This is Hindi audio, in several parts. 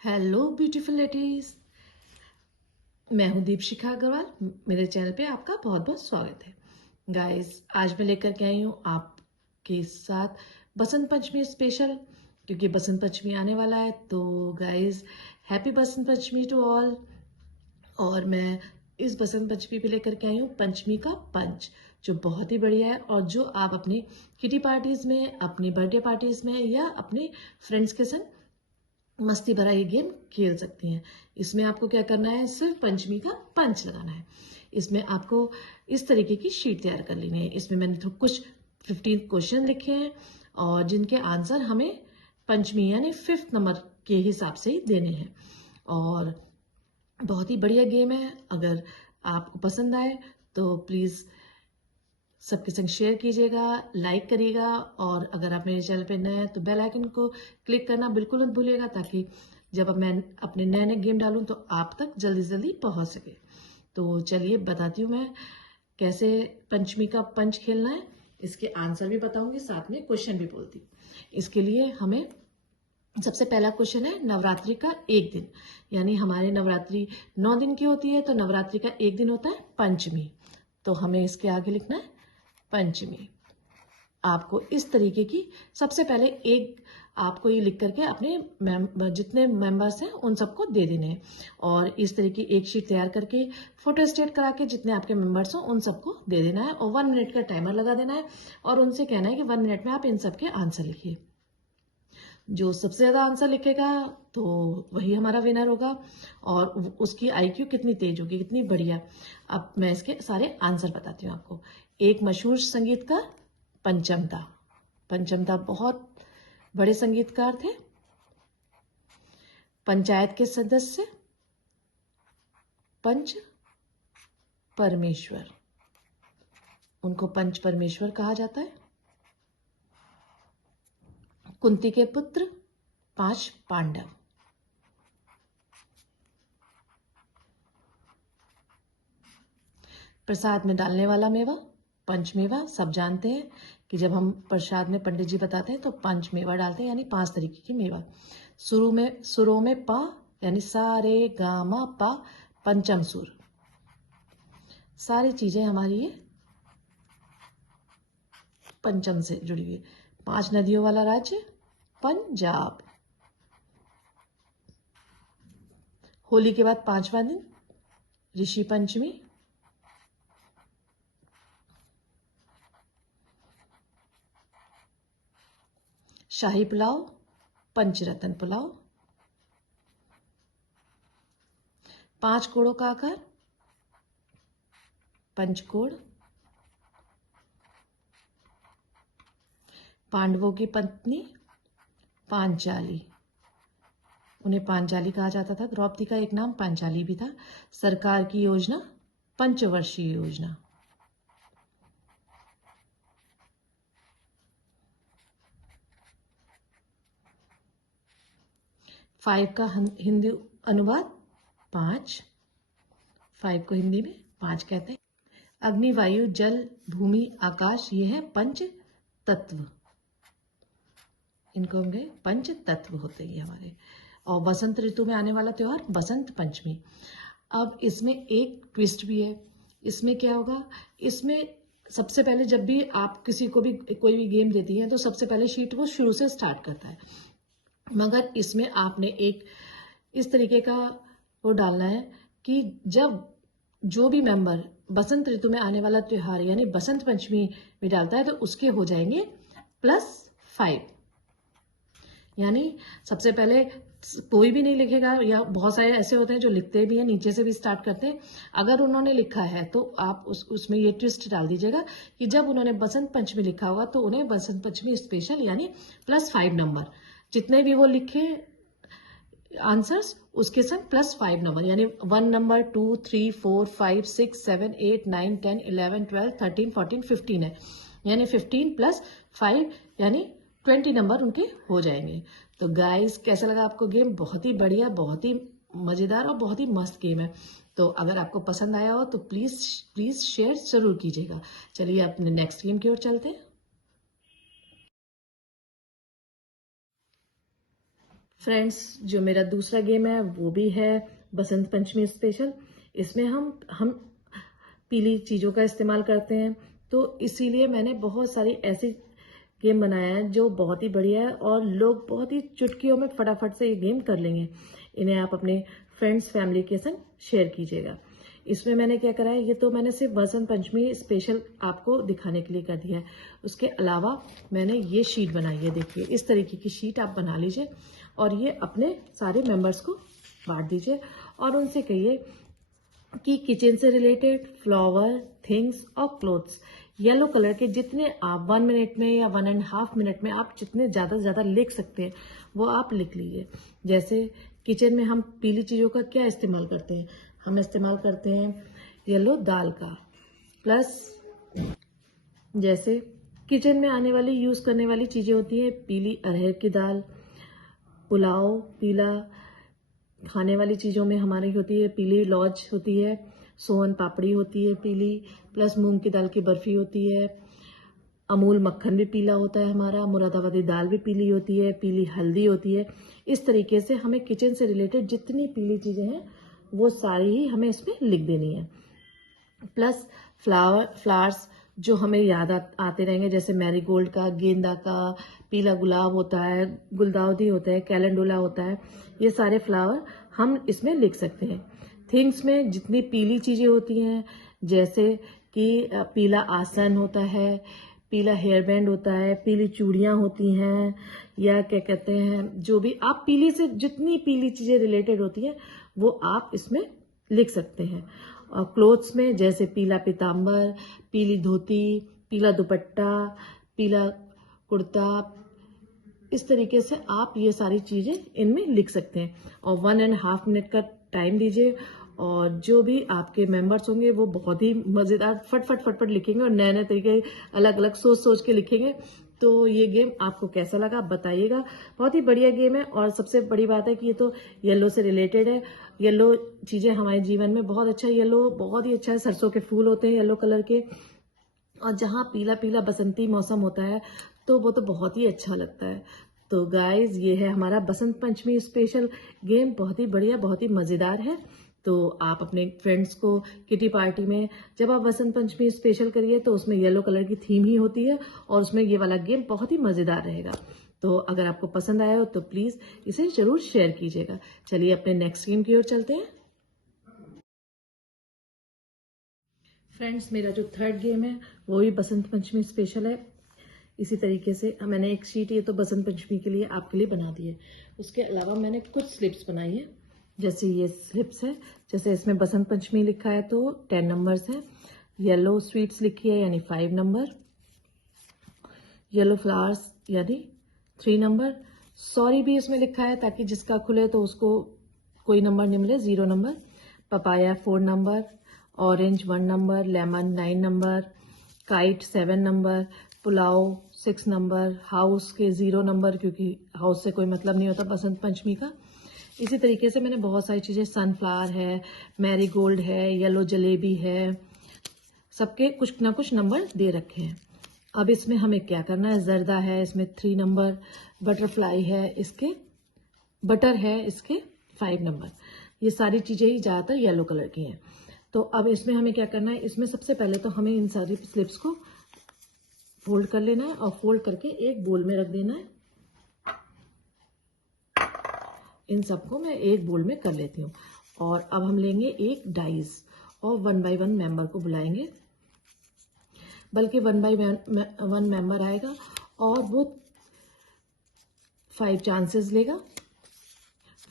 हेलो ब्यूटीफुल लेडीज, मैं हूं दीपशिखा अग्रवाल। मेरे चैनल पे आपका बहुत बहुत स्वागत है। गाइस, आज मैं लेकर के आई हूँ आपके साथ बसंत पंचमी स्पेशल, क्योंकि बसंत पंचमी आने वाला है। तो guys, happy Basant Panchami to all. और मैं इस बसंत पंचमी पे लेकर के आई हूँ पंचमी का पंच, जो बहुत ही बढ़िया है और जो आप अपनी किटी पार्टीज में, अपनी बर्थडे पार्टीज में या अपने फ्रेंड्स के संग मस्ती भरा ये गेम खेल सकती हैं। इसमें आपको क्या करना है, सिर्फ पंचमी का पंच लगाना है। इसमें आपको इस तरीके की शीट तैयार कर लेनी है। इसमें मैंने तो कुछ 15 क्वेश्चन लिखे हैं और जिनके आंसर हमें पंचमी यानी 5th नंबर के हिसाब से ही देने हैं। और बहुत ही बढ़िया गेम है। अगर आपको पसंद आए तो प्लीज़ सबके संग शेयर कीजिएगा, लाइक करिएगा। और अगर आप मेरे चैनल पे नए हैं तो बेल आइकन को क्लिक करना बिल्कुल मत भूलिएगा, ताकि जब मैं अपने नए नए गेम डालूं तो आप तक जल्दी जल्दी पहुंच सके। तो चलिए बताती हूँ मैं कैसे पंचमी का पंच खेलना है। इसके आंसर भी बताऊंगी, साथ में क्वेश्चन भी बोलती हूँ। इसके लिए हमें सबसे पहला क्वेश्चन है नवरात्रि का एक दिन, यानी हमारे नवरात्रि 9 दिन की होती है, तो नवरात्रि का एक दिन होता है पंचमी। तो हमें इसके आगे लिखना है पंचमी। आपको इस तरीके की सबसे पहले एक आपको ये लिख करके अपने जितने मेंबर्स हैं उन सबको दे देने हैं। और इस तरीके एक शीट तैयार करके फोटो स्टेट करा के जितने आपके मेंबर्स हो उन सबको दे देना है। और 1 मिनट का टाइमर लगा देना है और उनसे कहना है कि 1 मिनट में आप इन सबके आंसर लिखिए। जो सबसे ज्यादा आंसर लिखेगा तो वही हमारा विनर होगा। और उसकी आईक्यू कितनी तेज होगी, कितनी बढ़िया। अब मैं इसके सारे आंसर बताती हूँ आपको। एक मशहूर संगीतकार पंचमदा। पंचमदा बहुत बड़े संगीतकार थे। पंचायत के सदस्य पंच परमेश्वर, उनको पंच परमेश्वर कहा जाता है। कुंती के पुत्र 5 पांडव। प्रसाद में डालने वाला मेवा पंचमेवा। सब जानते हैं कि जब हम प्रसाद में पंडित जी बताते हैं तो पंचमेवा डालते हैं, यानी 5 तरीके की मेवा। सुरों में पा, यानी सा रे गा मा पा, पंचम सुर। सारी चीजें हमारी ये पंचम से जुड़ी हुई। 5 नदियों वाला राज्य पंजाब। होली के बाद 5वां दिन ऋषि पंचमी। शाही पुलाव पंचरत्न पुलाव। 5 कोड़ों का आकार पंचकोड़। पांडवों की पत्नी पांचाली, उन्हें पांचाली कहा जाता था। द्रौपदी का एक नाम पांचाली भी था। सरकार की योजना पंचवर्षीय योजना। फाइव का हिंदी अनुवाद 5। 5 को हिंदी में 5 कहते हैं। अग्नि, वायु, जल, भूमि, आकाश, ये है पंच तत्व। इनको हम गए पंच तत्व होते हैं हमारे। और बसंत ऋतु में आने वाला त्योहार बसंत पंचमी। अब इसमें एक ट्विस्ट भी है। इसमें क्या होगा, इसमें सबसे पहले जब भी आप किसी को भी कोई भी गेम देती है तो सबसे पहले शीट वो शुरू से स्टार्ट करता है। मगर इसमें आपने एक इस तरीके का वो डालना है कि जब जो भी मेंबर बसंत ऋतु में आने वाला त्योहार यानी बसंत पंचमी में डालता है तो उसके हो जाएंगे +5। यानी सबसे पहले कोई भी नहीं लिखेगा, या बहुत सारे ऐसे होते हैं जो लिखते भी हैं, नीचे से भी स्टार्ट करते हैं। अगर उन्होंने लिखा है तो आप उसमें ये ट्विस्ट डाल दीजिएगा कि जब उन्होंने बसंत पंचमी लिखा होगा तो उन्हें बसंत पंचमी स्पेशल यानी +5 नंबर, जितने भी वो लिखे आंसर्स उसके संग +5 नंबर, यानी 1 नंबर 2 3 4 5 6 7 8 9 10 11 12 13 14 15 है। यानी 15 + 5 यानी 20 नंबर उनके हो जाएंगे। तो गाइस, कैसा लगा आपको गेम? बहुत ही बढ़िया, बहुत ही मजेदार और बहुत ही मस्त गेम है। तो अगर आपको पसंद आया हो तो प्लीज प्लीज शेयर जरूर कीजिएगा। चलिए अपने नेक्स्ट गेम की ओर चलते हैं। फ्रेंड्स, जो मेरा दूसरा गेम है वो भी है बसंत पंचमी स्पेशल। इसमें हम पीली चीज़ों का इस्तेमाल करते हैं, तो इसीलिए मैंने बहुत सारी ऐसी गेम बनाया है जो बहुत ही बढ़िया है और लोग बहुत ही चुटकियों में फटाफट से ये गेम कर लेंगे। इन्हें आप अपने फ्रेंड्स फैमिली के संग शेयर कीजिएगा। इसमें मैंने क्या करा है, ये तो मैंने सिर्फ बसंत पंचमी स्पेशल आपको दिखाने के लिए कर दिया है। उसके अलावा मैंने ये शीट बनाई है, देखिए इस तरीके की शीट आप बना लीजिए और ये अपने सारे मेंबर्स को बांट दीजिए और उनसे कहिए कि किचन से रिलेटेड फ्लावर, थिंग्स और क्लोथ्स येलो कलर के जितने आप 1 मिनट में या 1.5 मिनट में आप जितने ज़्यादा से ज़्यादा लिख सकते हैं वो आप लिख लीजिए। जैसे किचन में हम पीली चीज़ों का क्या इस्तेमाल करते हैं, हम इस्तेमाल करते हैं येलो दाल का, प्लस जैसे किचन में आने वाली यूज़ करने वाली चीज़ें होती हैं पीली अरहर की दाल, पुलाव पीला, खाने वाली चीज़ों में हमारी होती है पीली लौज होती है, सोन पापड़ी होती है पीली, प्लस मूंग की दाल की बर्फी होती है, अमूल मक्खन भी पीला होता है हमारा, मुरादाबादी दाल भी पीली होती है, पीली हल्दी होती है। इस तरीके से हमें किचन से रिलेटेड जितनी पीली चीज़ें हैं वो सारी ही हमें इसमें लिख देनी है। प्लस फ्लावर्स जो हमें याद आते रहेंगे, जैसे मैरीगोल्ड का, गेंदा का, पीला गुलाब होता है, गुलदाउदी होता है, कैलेंडुला होता है, ये सारे फ्लावर हम इसमें लिख सकते हैं। थिंग्स में जितनी पीली चीज़ें होती हैं, जैसे कि पीला आसन होता है, पीला हेयर बैंड होता है, पीली चूड़ियाँ होती हैं, या क्या कहते हैं, जो भी आप पीली से जितनी पीली चीज़ें रिलेटेड होती हैं वो आप इसमें लिख सकते हैं। और क्लोथ्स में जैसे पीला पीताम्बर, पीली धोती, पीला दुपट्टा, पीला कुर्ता, इस तरीके से आप ये सारी चीज़ें इनमें लिख सकते हैं। और 1.5 मिनट का टाइम दीजिए और जो भी आपके मेंबर्स होंगे वो बहुत ही मज़ेदार फट लिखेंगे और नए नए तरीके अलग अलग सोच के लिखेंगे। तो ये गेम आपको कैसा लगा बताइएगा। बहुत ही बढ़िया गेम है और सबसे बड़ी बात है कि ये तो येलो से रिलेटेड है। येलो चीज़ें हमारे जीवन में बहुत अच्छा, येलो बहुत ही अच्छा है। सरसों के फूल होते हैं येलो कलर के, और जहाँ पीला पीला बसंती मौसम होता है तो वो तो बहुत ही अच्छा लगता है। तो गाइज ये है हमारा बसंत पंचमी स्पेशल गेम, बहुत ही बढ़िया, बहुत ही मज़ेदार है। तो आप अपने फ्रेंड्स को किटी पार्टी में जब आप बसंत पंचमी स्पेशल करिए तो उसमें येलो कलर की थीम ही होती है और उसमें ये वाला गेम बहुत ही मज़ेदार रहेगा। तो अगर आपको पसंद आया हो तो प्लीज़ इसे ज़रूर शेयर कीजिएगा। चलिए अपने नेक्स्ट गेम की ओर चलते हैं। फ्रेंड्स, मेरा जो थर्ड गेम है वो भी बसंत पंचमी स्पेशल है। इसी तरीके से मैंने एक शीट ये तो बसंत पंचमी के लिए आपके लिए बना दी है। उसके अलावा मैंने कुछ स्लिप्स बनाई है, जैसे ये स्लिप्स है, जैसे इसमें बसंत पंचमी लिखा है तो 10 नंबर्स हैं, येलो स्वीट्स लिखी है यानी 5 नंबर, येलो फ्लावर्स यानी 3 नंबर, सॉरी भी इसमें लिखा है ताकि जिसका खुले तो उसको कोई नंबर नहीं मिले, 0 number, papaya 4 number, orange 1 number, lemon 9 number, kite 7 number, pulao 6 number, house के 0 नंबर क्योंकि हाउस से कोई मतलब नहीं होता बसंत पंचमी का। इसी तरीके से मैंने बहुत सारी चीज़ें, सनफ्लावर है, मैरीगोल्ड है, येलो जलेबी है, सबके कुछ ना कुछ नंबर दे रखे हैं। अब इसमें हमें क्या करना है, जर्दा है इसमें 3 नंबर, बटरफ्लाई है इसके, बटर है इसके 5 नंबर, ये सारी चीज़ें ही ज़्यादातर येलो कलर की हैं। तो अब इसमें हमें क्या करना है, इसमें सबसे पहले तो हमें इन सारी स्लिप्स को फोल्ड कर लेना है और फोल्ड करके एक बोल में रख देना है। इन सबको मैं एक बोल में कर लेती हूँ। और अब हम लेंगे एक डाइस और 1 बाय 1 मेंबर को बुलाएंगे, बल्कि 1 बाय 1 मेंबर आएगा और वो 5 चांसेस लेगा।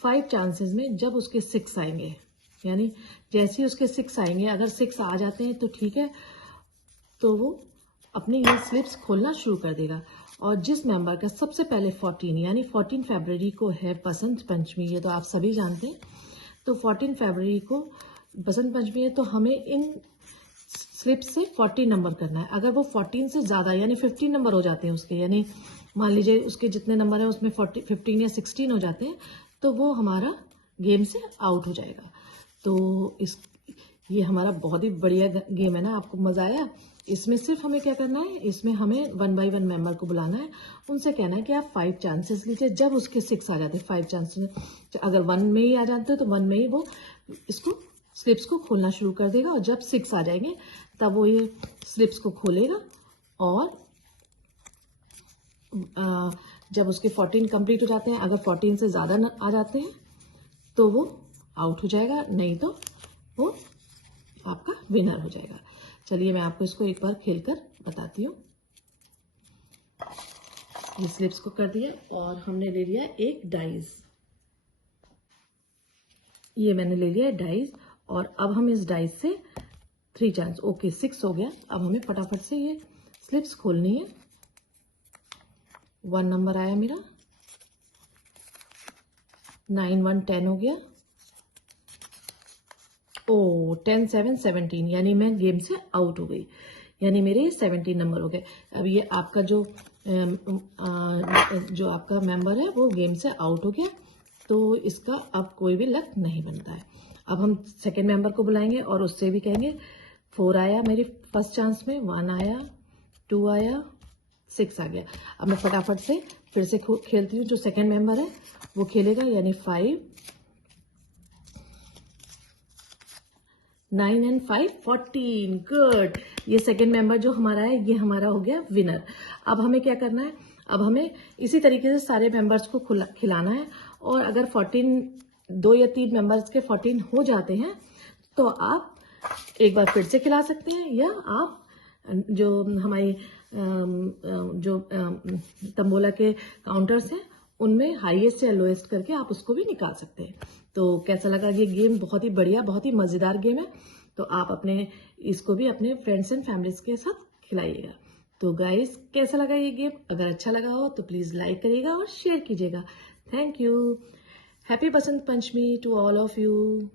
5 चांसेस में जब उसके 6 आएंगे, यानी जैसे ही उसके 6 आएंगे, अगर 6 आ जाते हैं तो ठीक है, तो वो अपनी ये स्लिप्स खोलना शुरू कर देगा। और जिस मेंबर का सबसे पहले 14 यानी 14 फरवरी को है बसंत पंचमी, ये तो आप सभी जानते हैं, तो 14 फरवरी को बसंत पंचमी है तो हमें इन स्लिप्स से 14 नंबर करना है। अगर वो 14 से ज़्यादा यानी 15 नंबर हो जाते हैं उसके, यानी मान लीजिए उसके जितने नंबर हैं उसमें 15 या 16 हो जाते हैं, तो वो हमारा गेम से आउट हो जाएगा। तो ये हमारा बहुत ही बढ़िया गेम है ना, आपको मज़ा आया? इसमें सिर्फ हमें क्या करना है, इसमें हमें 1 बाय 1 मेंबर को बुलाना है, उनसे कहना है कि आप 5 चांसेस लीजिए। जब उसके 6 आ जाते हैं, 5 चांसेस अगर 1 में ही आ जाते हैं तो 1 में ही वो इसको स्लिप्स को खोलना शुरू कर देगा, और जब 6 आ जाएंगे तब वो ये स्लिप्स को खोलेगा, और जब उसके 14 कंप्लीट हो जाते हैं, अगर 14 से ज़्यादा आ जाते हैं तो वो आउट हो जाएगा, नहीं तो वो आपका विनर हो जाएगा। चलिए मैं आपको इसको एक बार खेलकर बताती हूँ। ये स्लिप्स को कर दिया और हमने ले लिया एक डाइस, ये मैंने ले लिया डाइस, और अब हम इस डाइस से 3 चांस, ओके 6 हो गया। अब हमें फटाफट से ये स्लिप्स खोलनी है। 1 नंबर आया मेरा, 9 1 10 हो गया, ओ 10 7 17, यानी मैं गेम से आउट हो गई, यानी मेरे 17 नंबर हो गए। अब ये आपका जो आपका मेंबर है वो गेम से आउट हो गया, तो इसका अब कोई भी लक नहीं बनता है। अब हम सेकेंड मेंबर को बुलाएंगे और उससे भी कहेंगे 4 आया मेरे फर्स्ट चांस में, 1 आया, 2 आया, 6 आ गया। अब मैं फटाफट से फिर से खेलती हूँ। जो सेकेंड मेंबर है वो खेलेगा, यानी 5 9 एंड 5 14, गुड। ये सेकेंड मेंबर जो हमारा है ये हमारा हो गया विनर। अब हमें क्या करना है, अब हमें इसी तरीके से सारे मेंबर्स को खिलाना है, और अगर 14 2 या 3 मेंबर्स के 14 हो जाते हैं तो आप एक बार फिर से खिला सकते हैं, या आप जो हमारी जो तंबोला के काउंटर्स हैं उनमें हाईएस्ट या लोएस्ट करके आप उसको भी निकाल सकते हैं। तो कैसा लगा ये गेम? बहुत ही बढ़िया, बहुत ही मज़ेदार गेम है। तो आप इसको भी अपने फ्रेंड्स एंड फैमिलीज के साथ खिलाइएगा। तो गाइस, कैसा लगा ये गेम? अगर अच्छा लगा हो तो प्लीज़ लाइक करिएगा और शेयर कीजिएगा। Thank you. Happy Basant Panchami to all of you.